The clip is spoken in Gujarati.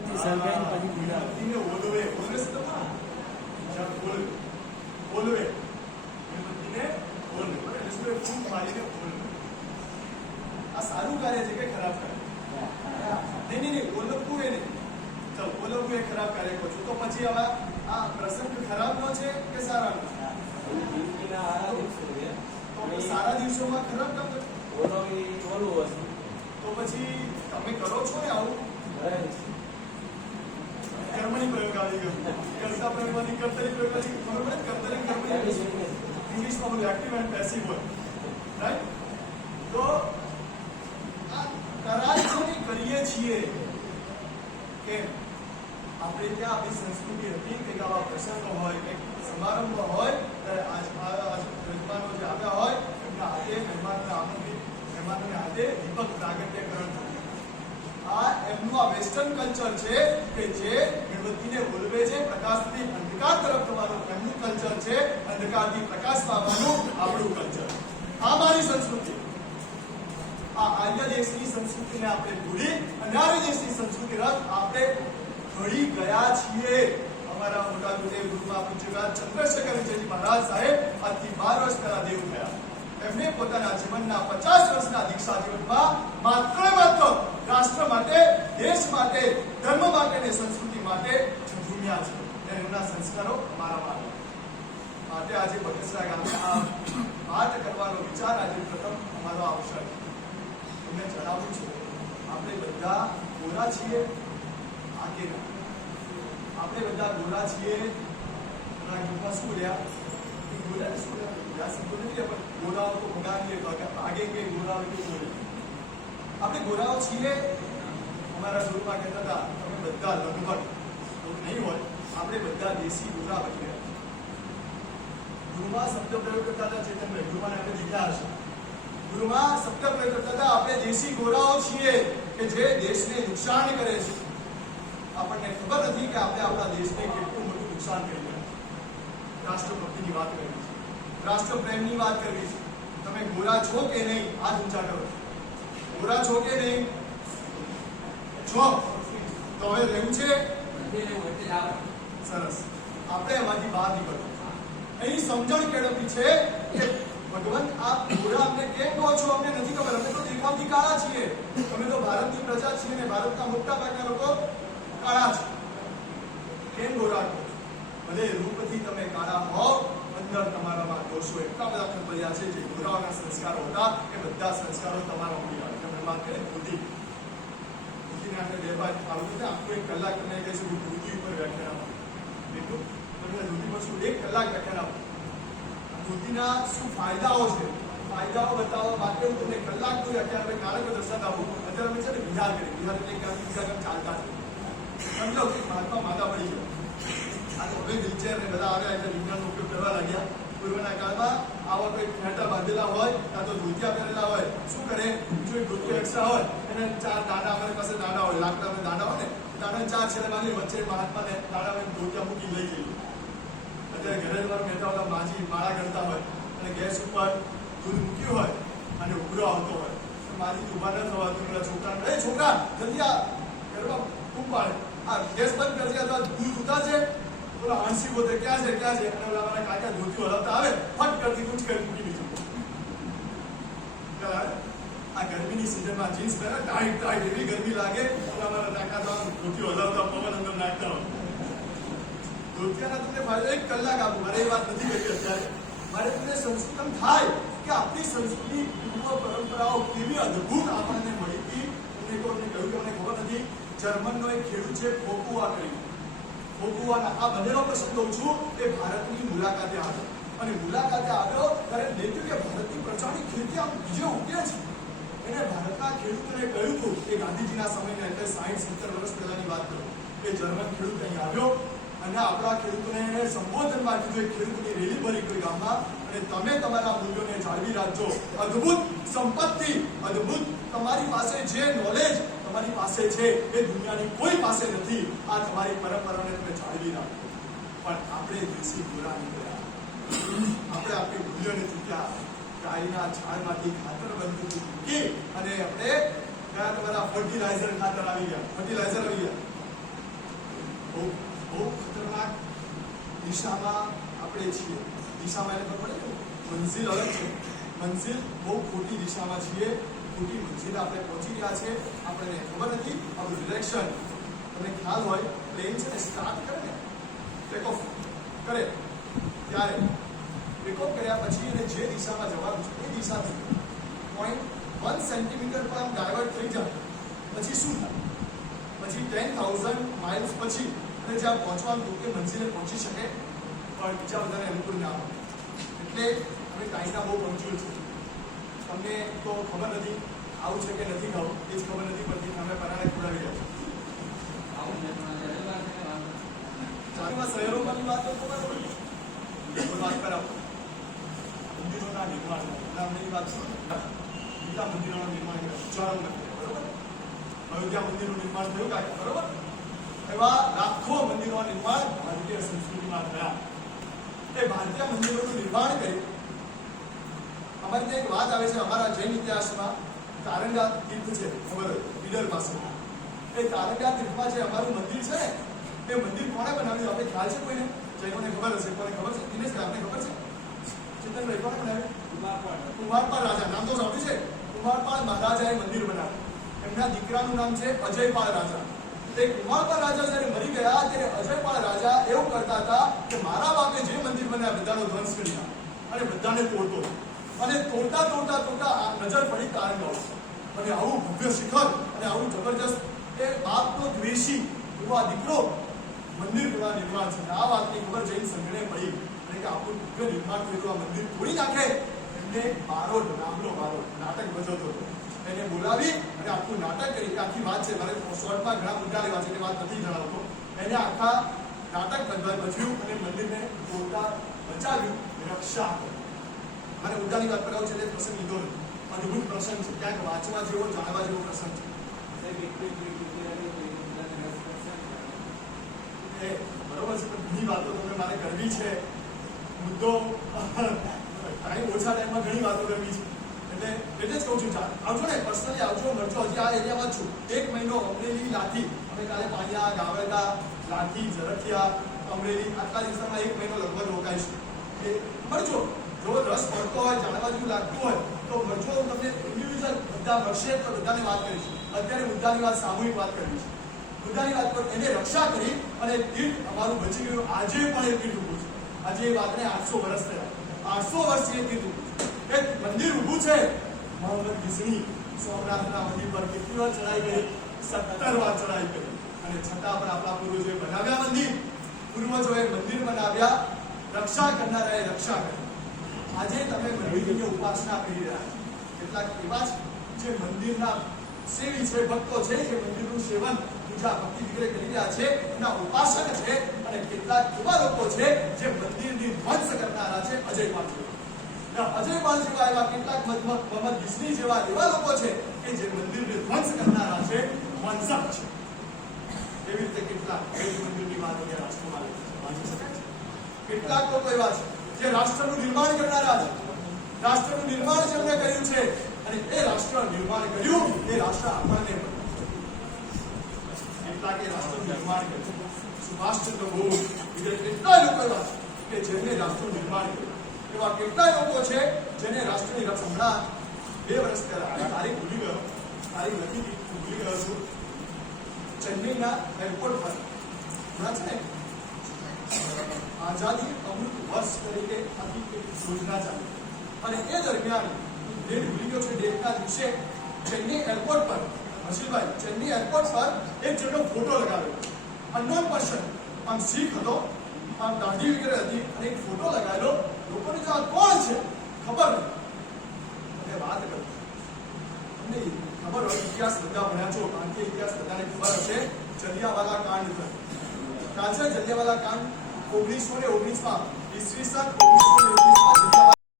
બધી સળગાઈને પછી પૂજા ઓલવે ઓલવે ઓલવે. ઓલવે. ઓલવે. ઓલવે? આ સારું કાર્ય છે કે ખરાબ કાર્ય? નહીં નહીં નહીં ઓલવવું એ નહીં. ચાલો ઓલવવું એ ખરાબ કાર્ય કહો છો. તો પછી હવે આ પ્રસંગ ખરાબનો છે કે સારાનો? છે સારા દિવસો તો સારા દિવસોમાં ખરાબ કામ કરો. ઓલો એ ઓલું હશે. તો પછી તમે કરો છો ને આવું? બરાબર છે. કર્મણી પ્રયોગ આવી ગયો કર્તા પ્રયોગમાંથી કર્તરી પ્રયોગ પછી ખબર પડે કર્તરી કર્મણી ઇંગ્લિશમાં બોલું એક્ટિવ એન્ડ પેસિવ હોય રાઈટ તો આ કરાય છે ને કરીએ છીએ કે આપણે ત્યાં આપણી સંસ્કૃતિ હતી કે આવા પ્રસંગ હોય કંઈક સમારંભ હોય ત્યારે આજ આ- આજ મહેમાનો જે આવ્યા હોય એમના હાથે મહેમાનોને આમંત્રિત મહેમાનોને હાથે દીપક પ્રાગટ્યકરણ થતું આ એમનું આ વેસ્ટર્ન કલ્ચર છે કે જે મીણબત્તીને ઓલવે છે, પ્રકાશથી અંધકાર તરફ જવાનું એમનું કલ્ચર છે, અંધકારથી પ્રકાશ આવવાનું આપણું કલ્ચર. આ મારી સંસ્કૃતિ. આ આર્ય દેશની સંસ્કૃતિને આપણે ભૂલી, અનાર્ય દેશની સંસ્કૃતિ રથ આપણે ભળી ગયા છીએ. અમારા મોટા ગુરુદેવ ગુરુમાં પૂજ્યપાદ ચંદ્રશેખર વિજયજી મહારાજ સાહેબ આજથી બાર વર્ષ પહેલા દેવ થયા. એમને પોતાના જીવનના પચાસ વર્ષના દીક્ષા જીવનમાં માત્ર માત્ર રાષ્ટ્ર માટે દેશ માટે, ધર્મ માટે અને સંસ્કૃતિ માટે ઝૂમ્યા છે. અને એમના સંસ્કારો અમારામાં માટે. માટે આજે બગસરા ગામે આ વાત કરવાનો વિચાર આજે પ્રથમ અમારો અવસર છે જણાવું છું, આપણે બધા ગોરા છીએ આગે આપણે બધા ગોરા છીએ આ શું રહ્યા? ગોરા શું રહ્યા? સંતો નથી પણ ગોરાઓ તો ભગાવીએ તો કે ગોરાઓ તો આપણે ગોરાઓ છીએ અમારા ગુરુમાં કહેતા હતા, તમે બધા લગભગ તો નહીં હોય, આપણે બધા દેશી ગોરા બની ગયા ગુરુમાં શબ્દ પ્રયોગ કરતા હતા, ચેતનભાઈ. ગુરુમાં આપણે દીધા હશે. ગુરુમાં શબ્દ પ્રયોગ કરતા હતા, આપણે દેશી ગોરાઓ છીએ કે જે દેશને નુકસાન કરે છે. આપણને ખબર નથી કે આપણે આપણા દેશને કેટલું મોટું નુકસાન કરી રહ્યા છીએ. રાષ્ટ્રભક્તિની વાત કરવી છે. રાષ્ટ્રપ્રેમની વાત કરવી છે. તમે ગોરા છો કે નહીં? હાથ ઊંચા કરો. ગોરા છો કે નહીં? છો તો હવે રહેવું છે? સરસ. આપણે એમાંથી બહાર નીકળવું અહીં સમજણ કેળવવી છે કે ભગવાન આ ગોરા અમને કેમ કહો છો? અમને નથી ખબર. અમે તો દેખાવથી કાળા છીએ. અમે તો ભારતની પ્રજા છીએ ને ભારતના મોટા ભાગના લોકો કાળા છે. કેમ ગોરા કહો? ભલે રૂપથી તમે કાળા હોવ અંદર તમારામાં દોષો એટલા બધા ખંભર્યા છે જે ગોરાઓના સંસ્કારો હતા એ બધા સંસ્કારો તમારા ઉડી આવે. વાત કરે બુદ્ધિ. આપણે બે બાદ આવું છે, આખું એક કલાક તમને કહીશું કે ધોતી ઉપર વ્યાખ્યાન આપો. એટલું તમને બુદ્ધિમાં શું? એક કલાક વ્યાખ્યાન આપો. ધોતીના શું ફાયદાઓ છે? ફાયદાઓ બતાવવા માટે હું તમને, કલાકનું વ્યાખ્યાન આપણે કારક દર્શન આપું અત્યારે અમે છે ને બિહાર કરી બિહાર એટલે એક બીજા ગામ ચાલતા છે. સમજો કે મહાત્મા માતા પડી ગયા આ તો હવે વ્હીલચેર ને બધા આવ્યા એટલે વિજ્ઞાનનો ઉપયોગ કરવા લાગ્યા. પૂર્વના કાળમાં આવા કોઈ ફેટા બાંધેલા હોય, કાં તો ધોતિયા પહેરેલા હોય, શું કરે? જો ધોતિયો એક્સ્ટ્રા હોય, એને ચાર દાડા અમારી પાસે દાડા હોય, લાકડા દાડા હોય ને દાડા ચાર છેલ્લે બાંધી વચ્ચે મહાત્માને દાડા ધોતિયા મૂકી લઈ ગયું અત્યારે ઘરે મહેતા ઓલા માજી માળા કરતા હોય, અને ગેસ ઉપર દૂધ મૂક્યું હોય, અને ઉભરો આવતો હોય. મારી ઊભા ન થવાતું પેલા છોકરા એ છોકરા, જલ્દી આ ઘરમાં ખૂબ પાડે. આ ગેસ બંધ કરી દે દૂધ ઉતારજે. ઓલા હાંસી પોતે ક્યાં છે ક્યાં છે? અને ઓલા મારા કાકા ધોતી હલાવતા આવે, ફટ કરતી કુછ કરી મૂકી દીધું. આ ગરમીની સિઝનમાં જીન્સ પહેરે ટાઈટ ટાઈટ એવી ગરમી લાગે ઓલા મારા કાકા તો ધોતી હલાવતા પવન અંદર નાખતા હોય. ધોતિયાના તમને ફાયદો, એક કલાક આપું મારે એ વાત નથી કરી અત્યારે. મારે તમને સંસ્કૃતમ થાય કે આપણી સંસ્કૃતિ, પૂર્વ પરંપરાઓ કેવી અદ્ભુત આપણને મળી હતી અને કોઈને કહ્યું કે મને ખબર નથી, જર્મનનો એક ખેડૂત છે ફોકુઆ કરી ફોકુઆના આ બંનેનો પ્રસંગ કહું છું એ ભારતની મુલાકાતે આવ્યો. અને મુલાકાતે આવ્યો ત્યારે દેખ્યું કે ભારતની પ્રજાની ખેતી આમ બીજે ઉગે છે. એને ભારતના ખેડૂતોને કહ્યું હતું કે ગાંધીજીના સમયને એટલે સાઠ સત્તર વર્ષ પહેલાની વાત કરું. એ જર્મન ખેડૂત અહીં આવ્યો અને આપણા ખેડૂતોને એને સંબોધનમાં કીધું એક ખેડૂતની રેલી ભરી કોઈ ગામમાં. અને તમે તમારા મૂલ્યોને જાળવી રાખજો. અદ્ભુત સંપત્તિ, અદ્ભુત તમારી પાસે જે નોલેજ તમારી પાસે છે, એ દુનિયાની કોઈ પાસે નથી. આ તમારી પરંપરાને તમે જાળવી રાખો. પણ આપણે દેશી ગોરા નીકળ્યા. આપણે આપણી મૂલ્યોને ચૂક્યા ગાયના છાણમાંથી ખાતર બનતું ચૂકી અને આપણે કયા તમારા ફર્ટિલાઇઝર ખાતર આવી ગયા. ફર્ટિલાઇઝર આવી ગયા. બહુ બહુ ખતરનાક દિશામાં આપણે છીએ. દિશામાં એને ખબર પડે મંઝિલ અલગ છે. મંઝિલ બહુ ખોટી દિશામાં છીએ. ખોટી મંજિલ આપણે પહોંચી ગયા છે. આપણને ખબર નથી, આપણું ડિરેક્શન તમને ખ્યાલ હોય પ્લેન છે ને સ્ટાર્ટ કરે ને ટેક ઓફ કરે. ત્યારે ટેક ઓફ કર્યા પછી એને જે દિશામાં જવાનું છે, એ દિશાથી પોઈન્ટ વન સેન્ટીમીટર પર આમ ડાયવર્ટ થઈ જાય પછી શું થાય? પછી ટેન થાઉઝન્ડ માઇલ્સ પછી અને જ્યાં પહોંચવાનું એ મંઝિલે પહોંચી શકે, પણ બીજા બધાને અનુકૂળ ના હોય. એટલે અમે ટાઈમના બહુ પહોંચ્યું છે. તમને તો ખબર નથી, આવું છે કે નથી ખાવું એ જ ખબર નથી પડતી અમે પરાણે ખવડાવી જાય ચાલુમાં શહેરોમાંની વાત તો ખબર વાત કરાવો. મંદિરોના નિર્માણ વાત શું બીજા મંદિરોના નિર્માણ હજારો મંદિરો બરોબર? અયોધ્યા મંદિરનું નિર્માણ થયું કાંઈ? બરોબર? એવા લાખો મંદિરોના નિર્માણ ભારતીય સંસ્કૃતિમાં થયા. એ ભારતીય મંદિરોનું નિર્માણ કર્યું અમારી એક વાત આવે છે અમારા જૈન ઇતિહાસમાં તારંગા તીર્થ છે ખબર હોય બિડર પાસે. એ તારંગા તીર્થમાં જે અમારું મંદિર છે ને એ મંદિર કોણે બનાવ્યું? આપણે ખ્યાલ છે કોઈને? જૈનોને ખબર હશે કોને ખબર છે? દિનેશ આપને ખબર છે? ચેતનભાઈ કોણે બનાવ્યું? કુમારપાળ. રાજા નામ તો સાંભળ્યું છે? કુમારપાળ મહારાજાએ મંદિર બનાવ્યું. એમના દીકરાનું નામ છે અજયપાળ રાજા. તે કુમારપાળ રાજા જ્યારે મરી ગયા ત્યારે અજયપાળ રાજા એવું કરતા હતા કે મારા બાપે જે મંદિર બનાવ્યા બધાનો ધ્વંસ કરી અને બધાને તોડતો અને તોડતા તોડતા તોડતા નજર પડી તારંગાઓ અને આવું ભવ્ય શિખર અને આવું જબરજસ્ત એ બાપનો દ્વેષી એવો આ દીકરો મંદિર કરવા નિર્માણ છે. આ વાતની ખબર જૈન સંઘને પડી. અને કે આપણું ભવ્ય નિર્માણ થયું આ મંદિર તોડી નાખે. એમને બારો નામનો બારો નાટક ભજવતો હતો. એને બોલાવી અને આખું નાટક કરી. આખી વાત છે. મારે શોર્ટમાં ઘણા મુદ્દા લેવા છે એટલે વાત નથી જણાવતો. એને આખા નાટક બંધવા ભજવ્યું અને મંદિરને તોડતા બચાવ્યું રક્ષા મને મુદ્દાની વાત કરાવું છે તે પ્રસંગ લીધો નથી. અદભુત પ્રસંગ છે ક્યાંક વાંચવા જેવો જાણવા જેવો પ્રસંગ છે. બરોબર છે પણ ઘણી વાતો તમે મારે કરવી છે. મુદ્દો ઘણી ઓછા ટાઈમમાં ઘણી વાતો કરવી છે. એટલે એટલે જ કહું છું આવજો ને પર્સનલી આવજો મળજો. હજી આ એરિયામાં છું. એક મહિનો અમરેલી લાઠી. અમે કાલે પાલિયા ગાવરડા લાઠી ઝરખિયા અમરેલી આટલા દિવસમાં એક મહિનો લગભગ રોકાઈશું. એ મળજો. જો રસ પડતો હોય, જાણવા જેવું લાગતું હોય, તો હું તમને ઇન્ડિવિજ્યુઅલ બધા મળશે તો બધાને વાત કરીશ. અત્યારે મુદ્દાની વાત સામૂહિક વાત કરવી છે. મુદ્દાની વાત પર એને રક્ષા કરી અને તીર્થ અમારું બચી ગયું. આજે પણ એ તીર્થ ઊભું છે. આજે એ વાતને આઠસો વર્ષ થયા. આઠસો વર્ષથી એ તીર્થ ઊભું છે. એક મંદિર ઊભું છે. મોહમ્મદ ગિઝની સોમનાથના મંદિર પર કેટલી વાર ચડાઈ ગઈ? સત્તર વાર ચડાઈ ગઈ. અને છતાં પણ આપણા પૂર્વજોએ બનાવ્યા મંદિર. પૂર્વજોએ મંદિર બનાવ્યા. રક્ષા કરનારાએ રક્ષા કરી. આજે તમે મંદિરની ઉપાસના કરી રહ્યા છો. કેટલાક એવા જે મંદિરના સેવી છે, ભક્તો છે, જે મંદિરનું સેવન પૂજા ભક્તિ વગેરે કરી રહ્યા છે, એના ઉપાસક છે અને કેટલાક એવા લોકો છે જે મંદિરની ધ્વંસ કરનારા છે, અજય પાટીલ અજય જેવા એવા કેટલાક મહમ્મદ બિસ્ની જેવા એવા લોકો છે કે જે મંદિરને ધ્વંસ કરનારા છે વંશક છે. એવી રીતે કેટલાક મંદિરની વાત રાષ્ટ્રમાં વાંચી શકાય છે. કેટલાક લોકો એવા છે જે રાષ્ટ્રનું નિર્માણ કરનારા છે. રાષ્ટ્રનું નિર્માણ જેમણે કર્યું છે. અને એ રાષ્ટ્ર નિર્માણ કર્યું, એ રાષ્ટ્ર આપણને પણ કે રાષ્ટ્ર નિર્માણ કર્યું સુભાષચંદ્ર બોઝ વગેરે કેટલા લોકો એવા કે જેમને રાષ્ટ્ર નિર્માણ કર્યું. એવા કેટલા લોકો છે જેને રાષ્ટ્રની રક્ષા હમણાં બે વર્ષ પહેલા તારીખ ભૂલી ગયો, તારીખ નથી, ભૂલી ગયો છું. ચેન્નઈના એરપોર્ટ પર. હમણાં છે ને? આઝાદી વર્ષ તરીકે આખી એક યોજના ચાલી અને એ દરમિયાન ડેટ ભૂલી ગયો છે ડેટના દિવસે ચેન્નઈ એરપોર્ટ પર હર્ષિલભાઈ ચેન્નઈ એરપોર્ટ પર એક જણનો ફોટો લગાવ્યો. અનનોન પર્સન આમ શીખ હતો, આમ દાઢી વગેરે હતી, અને એક ફોટો લગાવેલો. લોકોને જો આ કોણ છે? ખબર નહીં. અને વાત કરું. તમને ખબર હોય, ઇતિહાસ બધા ભણ્યા છો, ભારતીય ઇતિહાસ બધાને ખબર હશે. જલિયાવાલા કાંડ થયો. છે જલિયાવાલા કાંડ ઓગણીસો ને ઓગણીસમાં Je suis seul pour vous le pouvoir de.